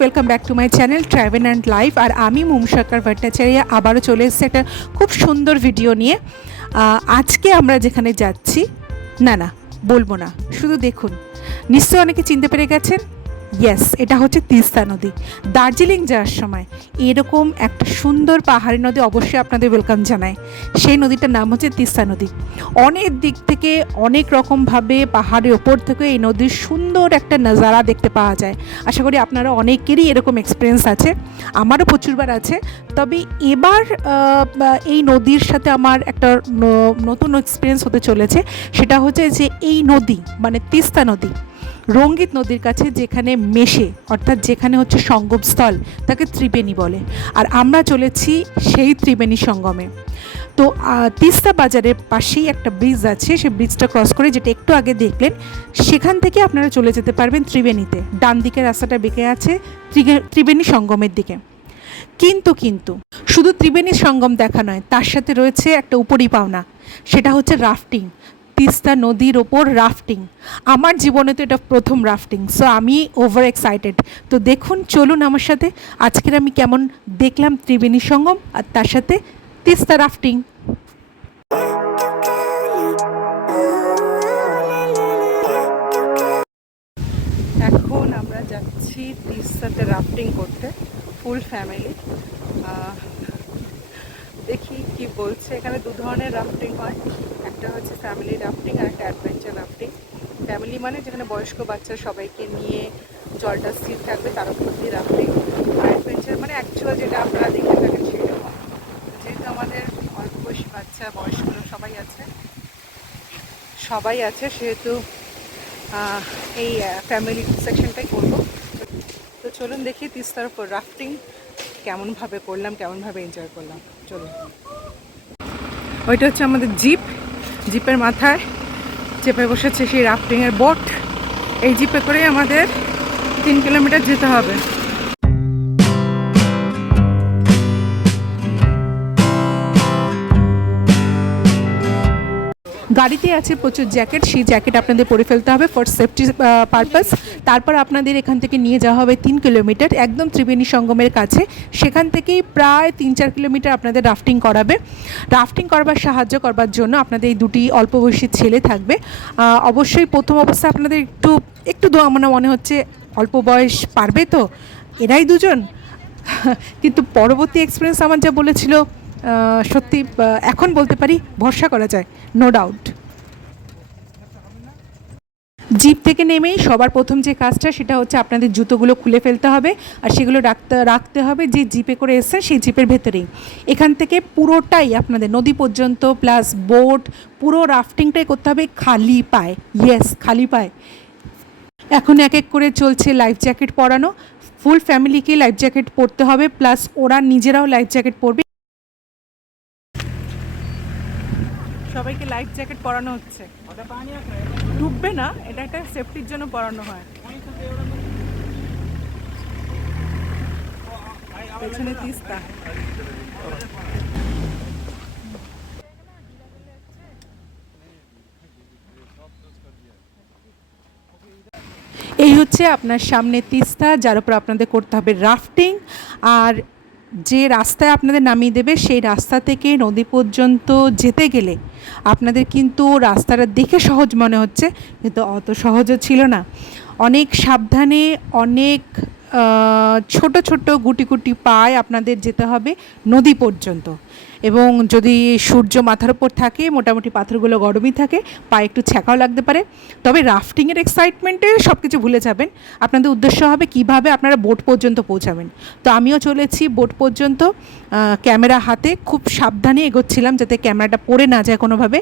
Welcome back to my channel travel and life. আর আমি মুমসাকার ভট্টাচার্য আবারও চলে এসেছি একটা খুব সুন্দর ভিডিও নিয়ে। আজকে আমরা যেখানে যাচ্ছি, না বলবো না, শুধু দেখুন, নিশ্চয়ই অনেকে চিনতে পেরে গেছেন। ইয়েস, এটা হচ্ছে তিস্তা নদী। দার্জিলিং যাওয়ার সময় এরকম একটা সুন্দর পাহাড়ি নদী অবশ্যই আপনাদের ওয়েলকাম জানায়। সেই নদীটার নাম হচ্ছে তিস্তা নদী। অনেক দিক থেকে অনেক রকমভাবে পাহাড়ের ওপর থেকে এই নদীর সুন্দর একটা নজারা দেখতে পাওয়া যায়। আশা করি আপনারা অনেকেরই এরকম এক্সপিরিয়েন্স আছে, আমারও প্রচুরবার আছে। তবে এবার এই নদীর সাথে আমার একটা নতুন এক্সপিরিয়েন্স হতে চলেছে। সেটা হচ্ছে যে এই নদী মানে তিস্তা নদী রঙ্গিত নদীর কাছে যেখানে মেশে, অর্থাৎ যেখানে হচ্ছে সঙ্গমস্থল, তাকে ত্রিবেণী বলে। আর আমরা চলেছি সেই ত্রিবেণী সঙ্গমে। তো তিস্তা বাজারের পাশেই একটা ব্রিজ আছে, সেই ব্রিজটা ক্রস করে যেটা একটু আগে দেখলেন, সেখান থেকে আপনারা চলে যেতে পারবেন ত্রিবেণীতে। ডান দিকের রাস্তাটা বেঁকে আছে ত্রিবেণী সঙ্গমের দিকে। কিন্তু শুধু ত্রিবেণী সঙ্গম দেখা নয়, তার সাথে রয়েছে একটা উপরি পাওনা, সেটা হচ্ছে রাফটিং। তিস্তা নদীর ওপর রাফটিং, আমার জীবনে তো এটা প্রথম রাফটিং, সো আমি ওভার এক্সাইটেড। তো দেখুন, চলুন আমার সাথে আজকের আমি কেমন দেখলাম ত্রিবেণী সঙ্গম আর তার সাথে তিস্তা রাফটিং। এখন আমরা যাচ্ছি তিস্তাতে রাফটিং করতে, ফুল ফ্যামিলি। দেখি কি বলছে। এখানে দু ধরনের রাফটিং হয়, একটা হচ্ছে ফ্যামিলি রাফটিং আর একটা অ্যাডভেঞ্চার রাফটিং। ফ্যামিলি মানে যেখানে বয়স্ক বাচ্চা সবাইকে নিয়ে জলটা স্থির থাকবে, তার উপর দিয়ে রাফটিং। আর অ্যাডভেঞ্চার মানে অ্যাকচুয়াল যেটা আপনারা দেখে থাকেন সেটা। যেহেতু আমাদের অল্প বয়সী বাচ্চা, বয়স্ক সবাই আছে, সেহেতু এই ফ্যামিলি সেকশনটাই করবো। তো চলুন দেখি তিস্তার উপর রাফটিং কেমনভাবে করলাম, কেমনভাবে এনজয় করলাম। চলুন। ওইটা হচ্ছে আমাদের জিপের মাথায় চেপে বসেছে সেই রাফটিংয়ের বোট। এই জিপে করেই আমাদের 3 কিলোমিটার যেতে হবে। গাড়িতে আছে প্রচুর জ্যাকেট, সেই জ্যাকেট আপনাদের পরে ফেলতে হবে ফর সেফটি পারপাস। তারপর আপনাদের এখান থেকে নিয়ে যাওয়া হবে 3 কিলোমিটার একদম ত্রিবেণী সঙ্গমের কাছে। সেখান থেকেই প্রায় 3-4 কিলোমিটার আপনাদের রাফটিং করাবে। রাফটিং করবার সাহায্য করবার জন্য আপনাদের এই দুটি অল্প বয়সী ছেলে থাকবে। অবশ্যই প্রথম অবস্থায় আপনাদের একটু মনে হচ্ছে অল্প বয়স পারবে তো, এরাই দুজন। কিন্তু পরবর্তী এক্সপিরিয়েন্স আমার যা বলেছিল, সত্যি এখন বলতে পারি ভরসা করা যায়, নো ডাউট। জিপ থেকে নেমেই সবার প্রথম যে কাজটা, সেটা হচ্ছে আপনাদের জুতোগুলো খুলে ফেলতে হবে আর সেগুলো রাখতে হবে যে জিপে করে এসে সেই জিপের ভেতরেই। এখান থেকে পুরোটাই আপনাদের নদী পর্যন্ত প্লাস বোট, পুরো রাফটিংটাই করতে হবে খালি পায়ে। ইয়েস, খালি পায়ে। এখন এক এক করে চলছে লাইফ জ্যাকেট পরানো। ফুল ফ্যামিলিকে লাইফ জ্যাকেট পরতে হবে, প্লাস ওরা নিজেরাও লাইফ জ্যাকেট পরবে। সবাইকে লাইফ জ্যাকেট পরানো হচ্ছে। ডুববে না, এটা একটা সেফটির জন্য পরানো হয়। পেছনে তিস্তা। এই হচ্ছে আপনার সামনে তিস্তা, যার উপর আপনাদের করতে হবে রাফটিং। আর যে রাস্তায় আপনাদের নামিয়ে দেবে, সেই রাস্তা থেকে নদী পর্যন্ত যেতে গেলে আপনাদের কিন্তু রাস্তাটা দেখে সহজ মনে হচ্ছে, কিন্তু অত সহজও ছিল না। অনেক সাবধানে, অনেক ছোট ছোট গুটি গুটি পায়ে আপনাদের যেতে হবে নদী পর্যন্ত। এবং যদি সূর্য মাথার উপর থাকে, মোটামুটি পাথরগুলো গরমই থাকে, পায়ে একটু ছ্যাঁকাও লাগতে পারে। তবে রাফটিংয়ের এক্সাইটমেন্টে সব কিছু ভুলে যাবেন। আপনাদের উদ্দেশ্য হবে কিভাবে আপনারা বোট পর্যন্ত পৌঁছাবেন। তো আমিও চলেছি বোট পর্যন্ত, ক্যামেরা হাতে খুব সাবধানে এগোচ্ছিলাম যাতে ক্যামেরাটা পড়ে না যায় কোনোভাবে।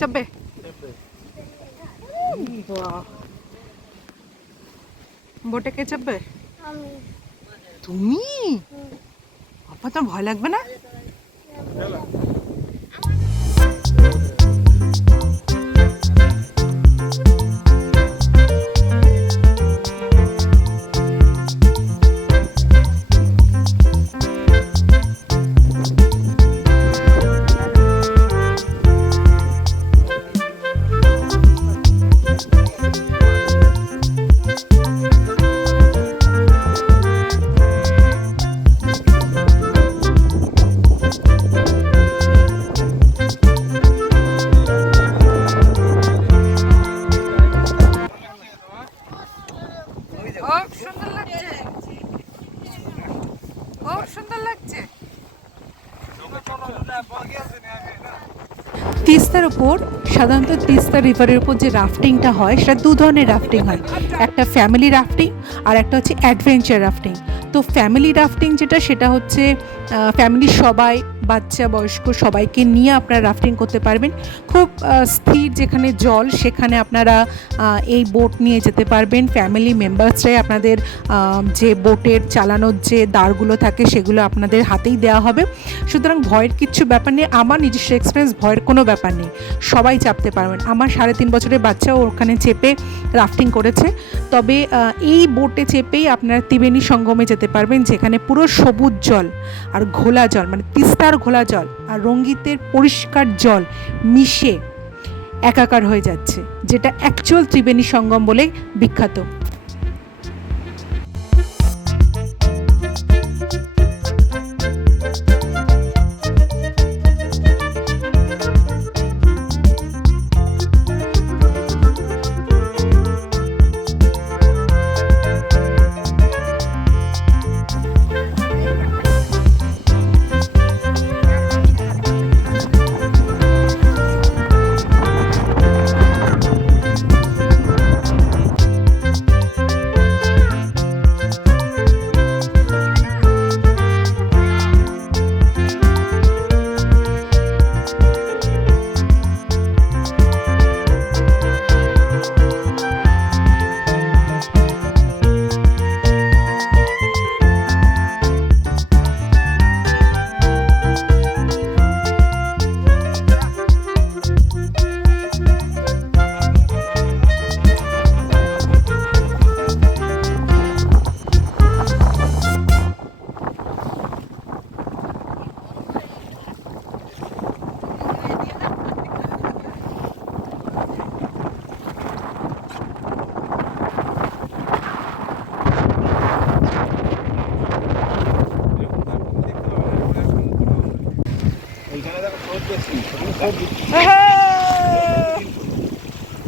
চাপবে বোটে কে চাপবে? তুমি আপা, তোমার ভয় লাগবে না? তিস্তার উপর সাধারণত তিস্তা রিভারের উপর যে রাফটিংটা হয় সেটা দু ধরনের রাফটিং হয়, একটা ফ্যামিলি রাফটিং আর একটা হচ্ছে অ্যাডভেঞ্চার রাফটিং। তো ফ্যামিলি রাফটিং যেটা, সেটা হচ্ছে ফ্যামিলির সবাই, বাচ্চা বয়স্ক সবাইকে নিয়ে আপনারা রাফটিং করতে পারবেন। খুব স্থির যেখানে জল সেখানে আপনারা এই বোট নিয়ে যেতে পারবেন। ফ্যামিলি মেম্বার্সরাই আপনাদের যে বোটের চালানোর যে দাঁড়গুলো থাকে সেগুলো আপনাদের হাতেই দেওয়া হবে। সুতরাং ভয়ের কিচ্ছু ব্যাপার নেই। আমার নিজস্ব এক্সপিরিয়েন্স, ভয়ের কোনো ব্যাপার নেই, সবাই চাপতে পারবেন। আমার 3.5 বছরের বাচ্চাও ওখানে চেপে রাফটিং করেছে। তবে এই বোটে চেপেই আপনারা ত্রিবেণী সঙ্গমে যেতে পারবেন, যেখানে পুরো সবুজ জল আর ঘোলা জল, মানে তিস্তার ঘোলা জল আর রঙ্গিতের পরিষ্কার জল মিশে একাকার হয়ে যাচ্ছে, যেটা অ্যাকচুয়াল ত্রিবেণী সঙ্গম বলে বিখ্যাত।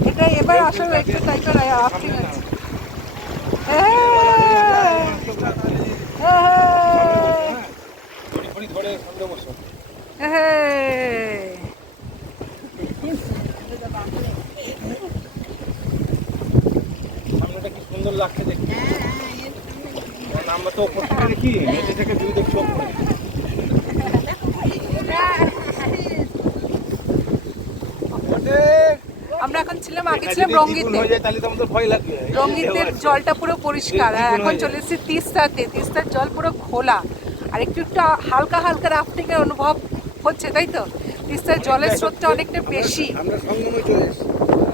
এটা এবার আসলে একটা টাইপের রাফটিং আছে। সামনেটা কি সুন্দর লাগছে দেখতে। আমরা তো উপর থেকে দেখি, নিচে থেকে ভিউ দেখছি উপরে। আমরা এখন ছিলাম, আগে ছিলাম রঙ্গিতে। রঙ্গিতের জলটা পুরো পরিষ্কার, আর এখন চলে এসেছি তিস্তাতে। তিস্তার জল পুরো খোলা, আর একটু একটু হালকা হালকা রাফটিং এর অনুভব হচ্ছে, তাই তো? তিস্তার জলের স্রোতটা অনেকটা বেশি।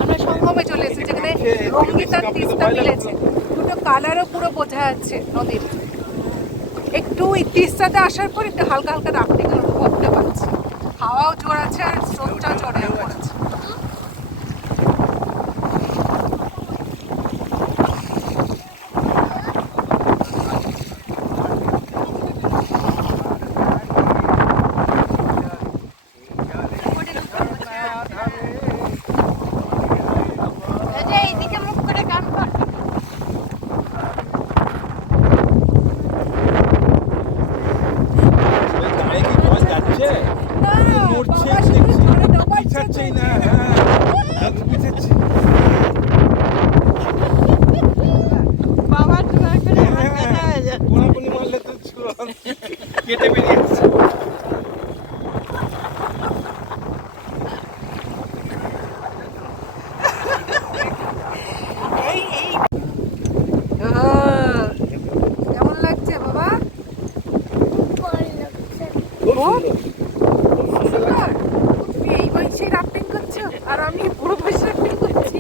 আমরা সঙ্গমে চলে এসেছি, যেখানে রঙ্গিত আর তিস্তা মিলেছে। দুটো কালারও পুরো বোঝা যাচ্ছে নদীর। একটু তিস্তাতে আসার পর একটু হালকা হালকা রাফটিং এর অনুভবটা পাচ্ছি। হাওয়াও জোর আছে আর স্রোতটাও জোরে পড়েছে। না আর আমি পুরো বসে করছি।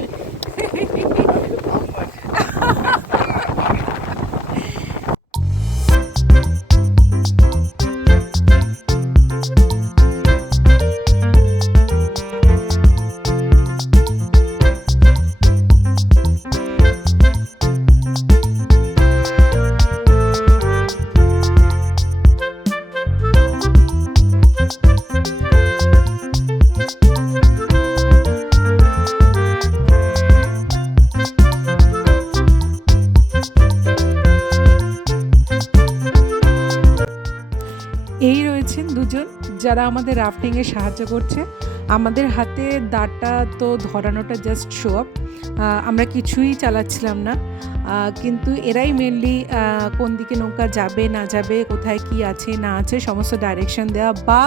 এই রয়েছেন দুজন যারা আমাদের রাফটিংয়ে সাহায্য করছে। আমাদের হাতে দাঁড়টা তো ধরানোটা জাস্ট শো আপ, আমরা কিছুই চালাচ্ছিলাম না, কিন্তু এরাই মেনলি কোন দিকে নৌকা যাবে না যাবে, কোথায় কি আছে না আছে সমস্ত ডাইরেকশন দেওয়া বা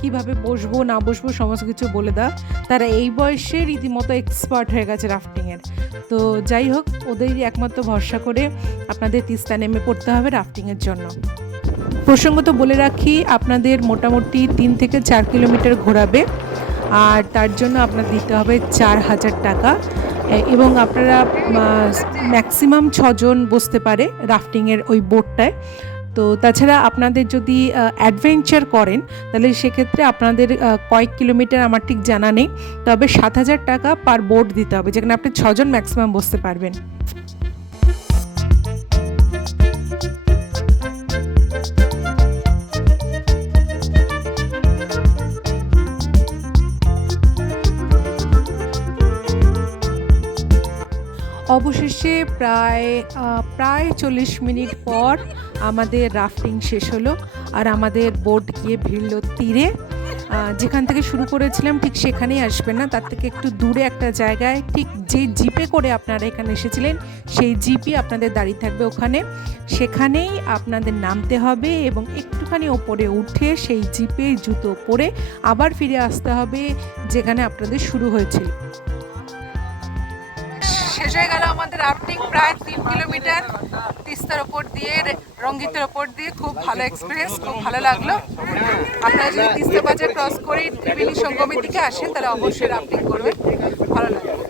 কীভাবে বসবো না বসবো সমস্ত কিছু বলে দেওয়া। তারা এই বয়সে রীতিমতো এক্সপার্ট হয়ে গেছে রাফটিংয়ের। তো যাই হোক, ওদেরই একমাত্র ভরসা করে আপনাদের তিস্তা নেমে পড়তে হবে রাফটিংয়ের জন্য। প্রসঙ্গত বলে রাখি, আপনাদের মোটামুটি 3 থেকে 4 কিলোমিটার ঘোরাবে, আর তার জন্য আপনার দিতে হবে 4000 টাকা, এবং আপনারা ম্যাক্সিমাম 6 জন বসতে পারে রাফটিংয়ের ওই বোটটায়। তো তাছাড়া আপনাদের যদি অ্যাডভেঞ্চার করেন তাহলে সেক্ষেত্রে আপনাদের কয়েক কিলোমিটার আমার ঠিক জানা নেই, তবে 7000 টাকা পার বোট দিতে হবে, যেখানে আপনি 6 জন ম্যাক্সিমাম বসতে পারবেন। অবশেষে প্রায় 40 মিনিট পর আমাদের রাফটিং শেষ হলো, আর আমাদের বোট গিয়ে ভিড়ল তীরে। যেখান থেকে শুরু করেছিলাম ঠিক সেখানেই আসবেন না, তার থেকে একটু দূরে একটা জায়গায়, ঠিক যে জিপে করে আপনারা এখানে এসেছিলেন সেই জিপই আপনাদের দাঁড়িয়ে থাকবে ওখানে, সেখানেই আপনাদের নামতে হবে এবং একটুখানি ওপরে উঠে সেই জিপে জুতো পরে আবার ফিরে আসতে হবে যেখানে আপনাদের শুরু হয়েছিল। শেষ হয়ে গেল আমাদের রাফটিং, প্রায় 3 কিলোমিটার তিস্তার ওপর দিয়ে, রঙ্গিতের ওপর দিয়ে। খুব ভালো এক্সপিরিয়েন্স, খুব ভালো লাগলো। আপনারা যদি তিস্তা বাজার ক্রস করে ত্রিবেণী সঙ্গমের দিকে আসেন তাহলে অবশ্যই রাফটিং করবেন, ভালো লাগবে।